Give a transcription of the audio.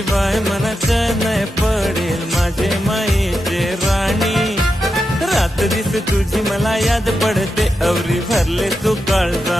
शिवाय मनाच नाही पडेल माझे मायेचे राणी. रात्रीच तुझी मला याद पडते, अवरी भरले तू काळजा